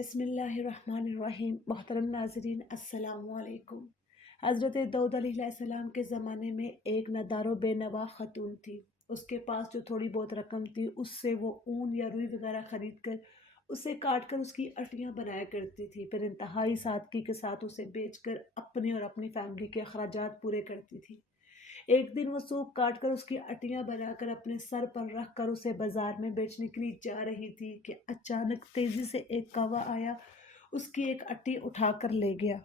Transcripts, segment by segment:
بسم اللہ الرحمن الرحیم۔ محترم ناظرین، السلام علیکم۔ حضرت داؤد علیہ السلام کے زمانے میں ایک ندار و بے نوا خاتون تھی۔ اس کے پاس جو تھوڑی بہت رقم تھی اس سے وہ اون یا روئی وغیرہ خرید کر اسے کاٹ کر اس کی اٹیاں بنایا کرتی تھی، پھر انتہائی سادگی کے ساتھ اسے بیچ کر اپنے اور اپنی فیملی کے اخراجات پورے کرتی تھی۔ ایک دن وہ سوپ کاٹ کر اس کی اٹیاں بنا کر اپنے سر پر رکھ کر اسے بازار میں بیچنے کے لیے جا رہی تھی کہ اچانک تیزی سے ایک کوا آیا، اس کی ایک اٹی اٹھا کر لے گیا۔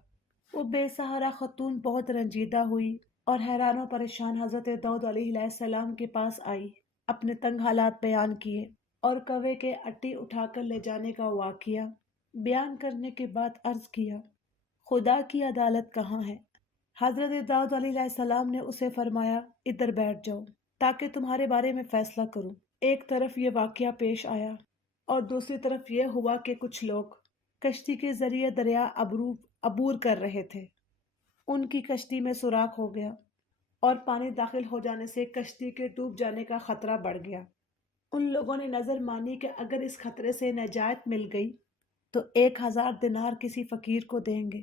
وہ بے سہارا خاتون بہت رنجیدہ ہوئی اور حیران و پریشان حضرت داؤد علیہ السلام کے پاس آئی، اپنے تنگ حالات بیان کیے اور کوے کے اٹی اٹھا کر لے جانے کا واقعہ بیان کرنے کے بعد عرض کیا، خدا کی عدالت کہاں ہے؟ حضرت داؤد علیہ السلام نے اسے فرمایا، ادھر بیٹھ جاؤ تاکہ تمہارے بارے میں فیصلہ کروں۔ ایک طرف یہ واقعہ پیش آیا اور دوسری طرف یہ ہوا کہ کچھ لوگ کشتی کے ذریعے دریا عبور کر رہے تھے۔ ان کی کشتی میں سوراخ ہو گیا اور پانی داخل ہو جانے سے کشتی کے ڈوب جانے کا خطرہ بڑھ گیا۔ ان لوگوں نے نظر مانی کہ اگر اس خطرے سے نجات مل گئی تو 1000 دینار کسی فقیر کو دیں گے۔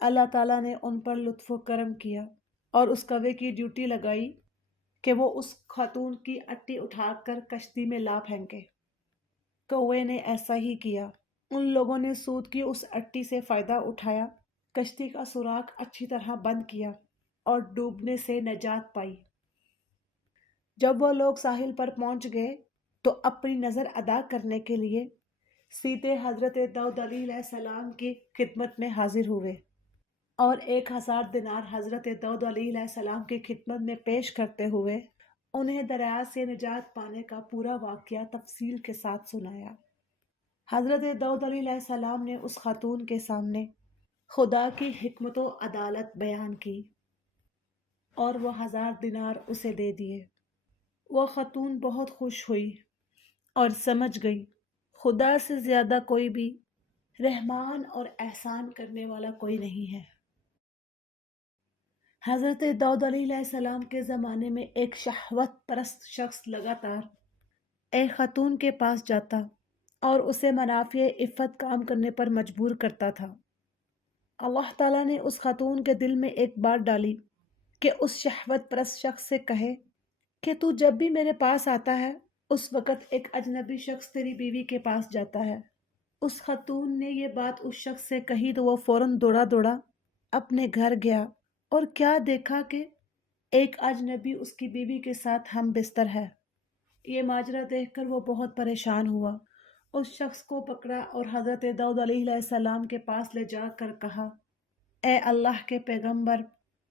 اللہ تعالیٰ نے ان پر لطف و کرم کیا اور اس کوے کی ڈیوٹی لگائی کہ وہ اس خاتون کی اٹی اٹھا کر کشتی میں لا پھینکے۔ کوے نے ایسا ہی کیا۔ ان لوگوں نے سود کی اس اٹی سے فائدہ اٹھایا، کشتی کا سوراخ اچھی طرح بند کیا اور ڈوبنے سے نجات پائی۔ جب وہ لوگ ساحل پر پہنچ گئے تو اپنی نظر ادا کرنے کے لیے سیدھے حضرت داؤد علیہ السلام کی خدمت میں حاضر ہوئے اور 1000 دینار حضرت داؤد علیہ السلام کی خدمت میں پیش کرتے ہوئے انہیں دریا سے نجات پانے کا پورا واقعہ تفصیل کے ساتھ سنایا۔ حضرت داؤد علیہ السلام نے اس خاتون کے سامنے خدا کی حکمت و عدالت بیان کی اور وہ 1000 دینار اسے دے دیے۔ وہ خاتون بہت خوش ہوئی اور سمجھ گئی خدا سے زیادہ کوئی بھی رحمان اور احسان کرنے والا کوئی نہیں ہے۔ حضرت داؤد علیہ السلام کے زمانے میں ایک شہوت پرست شخص لگاتار ایک خاتون کے پاس جاتا اور اسے منافع عفت کام کرنے پر مجبور کرتا تھا۔ اللہ تعالیٰ نے اس خاتون کے دل میں ایک بات ڈالی کہ اس شہوت پرست شخص سے کہے کہ تو جب بھی میرے پاس آتا ہے اس وقت ایک اجنبی شخص تیری بیوی کے پاس جاتا ہے۔ اس خاتون نے یہ بات اس شخص سے کہی تو وہ فوراً دوڑا دوڑا اپنے گھر گیا اور کیا دیکھا کہ ایک اجنبی اس کی بیوی کے ساتھ ہم بستر ہے۔ یہ ماجرا دیکھ کر وہ بہت پریشان ہوا، اس شخص کو پکڑا اور حضرت داؤد علیہ السلام کے پاس لے جا کر کہا، اے اللہ کے پیغمبر،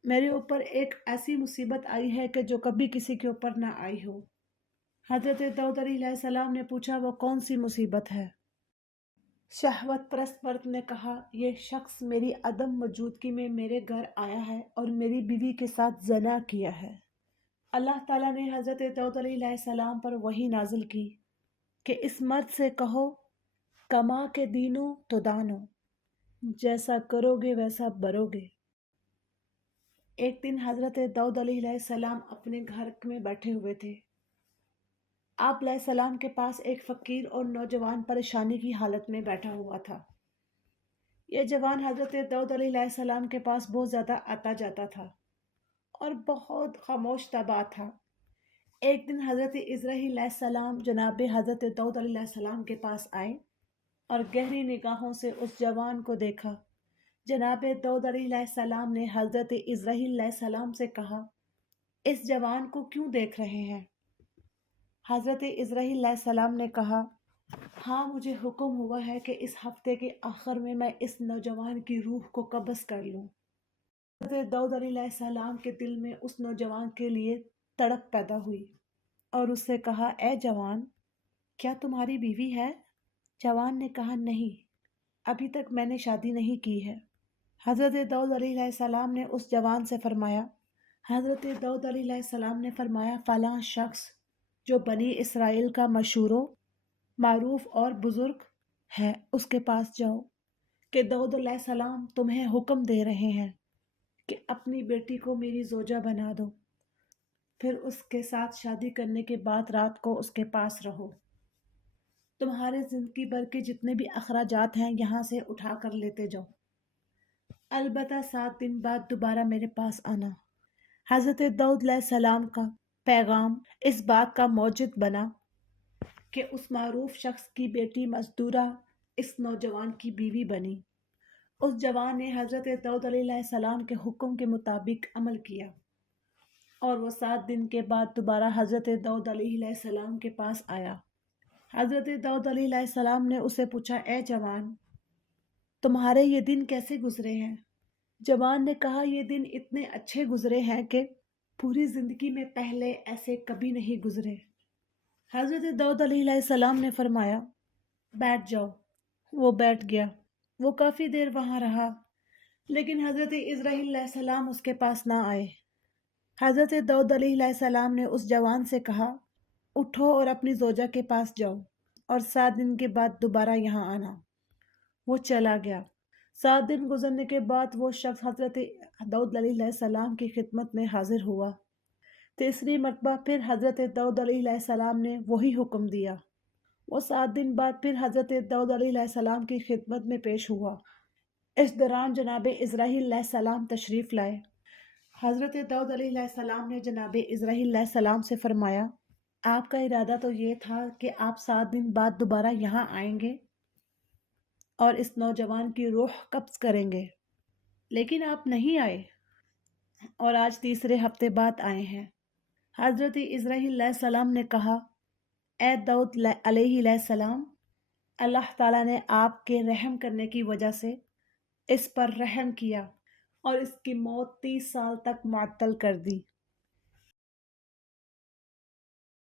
میرے اوپر ایک ایسی مصیبت آئی ہے کہ جو کبھی کسی کے اوپر نہ آئی ہو۔ حضرت داؤد علیہ السلام نے پوچھا، وہ کون سی مصیبت ہے؟ شہوت پرست مرد نے کہا، یہ شخص میری عدم موجودگی میں میرے گھر آیا ہے اور میری بیوی کے ساتھ زنا کیا ہے۔ اللہ تعالیٰ نے حضرت داؤد علیہ السلام پر وحی نازل کی کہ اس مرد سے کہو، کما کے دینو تو دانو، جیسا کرو گے ویسا برو گے۔ ایک دن حضرت داؤد علیہ السلام اپنے گھر میں بیٹھے ہوئے تھے۔ آپ علیہ السلام کے پاس ایک فقیر اور نوجوان پریشانی کی حالت میں بیٹھا ہوا تھا۔ یہ جوان حضرت داؤد علیہ السلام کے پاس بہت زیادہ آتا جاتا تھا اور بہت خاموش طبع تھا۔ ایک دن حضرت عزرائیل علیہ السلام جناب حضرت داؤد علیہ السلام کے پاس آئے اور گہری نگاہوں سے اس جوان کو دیکھا۔ جناب داؤد علیہ السلام نے حضرت عزرائیل علیہ السلام سے کہا، اس جوان کو کیوں دیکھ رہے ہیں؟ حضرت عزرائیل علیہ السلام نے کہا، ہاں، مجھے حکم ہوا ہے کہ اس ہفتے کے آخر میں اس نوجوان کی روح کو قبض کر لوں۔ حضرت داؤد علیہ السلام کے دل میں اس نوجوان کے لیے تڑپ پیدا ہوئی اور اس سے کہا، اے جوان، کیا تمہاری بیوی ہے؟ جوان نے کہا، نہیں، ابھی تک میں نے شادی نہیں کی ہے۔ حضرت داؤد علیہ السلام نے اس جوان سے فرمایا، فلاں شخص جو بنی اسرائیل کا مشہور و معروف اور بزرگ ہے، اس کے پاس جاؤ کہ داؤد علیہ السلام تمہیں حکم دے رہے ہیں کہ اپنی بیٹی کو میری زوجہ بنا دو، پھر اس کے ساتھ شادی کرنے کے بعد رات کو اس کے پاس رہو۔ تمہارے زندگی بھر کے جتنے بھی اخراجات ہیں یہاں سے اٹھا کر لیتے جاؤ، البتہ 7 دن بعد دوبارہ میرے پاس آنا۔ حضرت داؤد علیہ السلام کا پیغام اس بات کا موجب بنا کہ اس معروف شخص کی بیٹی مزدورہ اس نوجوان کی بیوی بنی۔ اس جوان نے حضرت داؤد علیہ السلام کے حکم کے مطابق عمل کیا اور وہ 7 دن کے بعد دوبارہ حضرت داؤد علیہ السلام کے پاس آیا۔ حضرت داؤد علیہ السلام نے اسے پوچھا، اے جوان، تمہارے یہ دن کیسے گزرے ہیں؟ جوان نے کہا، یہ دن اتنے اچھے گزرے ہیں کہ پوری زندگی میں پہلے ایسے کبھی نہیں گزرے۔ حضرت داؤد علیہ السلام نے فرمایا، بیٹھ جاؤ۔ وہ بیٹھ گیا۔ وہ کافی دیر وہاں رہا، لیکن حضرت اسرائیل علیہ السلام اس کے پاس نہ آئے۔ حضرت داؤد علیہ السلام نے اس جوان سے کہا، اٹھو اور اپنی زوجہ کے پاس جاؤ اور 7 دن کے بعد دوبارہ یہاں آنا۔ وہ چلا گیا۔ 7 دن گزرنے کے بعد وہ شخص حضرت داؤد علیہ السلام کی خدمت میں حاضر ہوا۔ تیسری مرتبہ پھر حضرت داؤد علیہ السلام نے وہی حکم دیا۔ وہ 7 دن بعد پھر حضرت داؤد علیہ السلام کی خدمت میں پیش ہوا۔ اس دوران جناب اسرائیل علیہ السلام تشریف لائے۔ حضرت داؤد علیہ السلام نے جناب اسرائیل علیہ السلام سے فرمایا، آپ کا ارادہ تو یہ تھا کہ آپ 7 دن بعد دوبارہ یہاں آئیں گے اور اس نوجوان کی روح قبض کریں گے، لیکن آپ نہیں آئے اور آج تیسرے ہفتے بعد آئے ہیں۔ حضرت اسرائیل علیہ السلام نے کہا، اے داؤد علیہ السلام، اللہ تعالیٰ نے آپ کے رحم کرنے کی وجہ سے اس پر رحم کیا اور اس کی موت 30 سال تک معطل کر دی۔